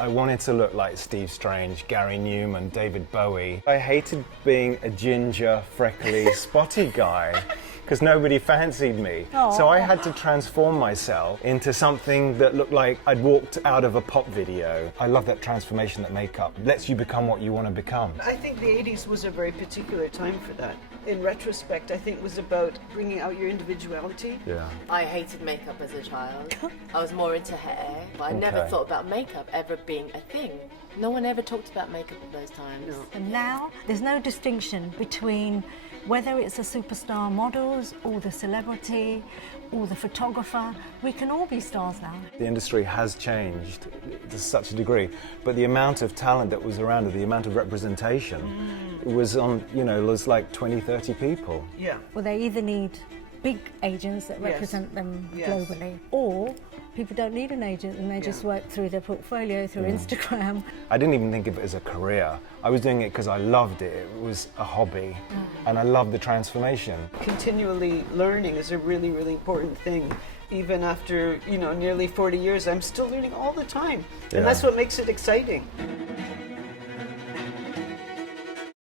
I wanted to look like Steve Strange, Gary Newman, David Bowie. I hated being a ginger, freckly, spotty guy because nobody fancied me. Aww. So I had to transform myself into something that looked like I'd walked out of a pop video. I love that transformation that makeup lets you become what you want to become. I think the 80s was a very particular time for that. In retrospect, I think it was about bringing out your individuality. Yeah. I hated makeup as a child. I was more into hair, but I never thought about makeup ever being a thing. No one ever talked about makeup at those times. No. And now there's no distinction between whether it's the superstar models or the celebrity or the photographer. We can all be stars now. The industry has changed to such a degree, but the amount of talent that was around, the amount of representation was on, was like 20, 30 people. Yeah. Well, they either need big agents that represent them globally, or people don't need an agent and they just work through their portfolio, through Instagram. I didn't even think of it as a career. I was doing it because I loved it. It was a hobby, and I loved the transformation. Continually learning is a really, really important thing. Even after, nearly 40 years, I'm still learning all the time. Yeah. And that's what makes it exciting.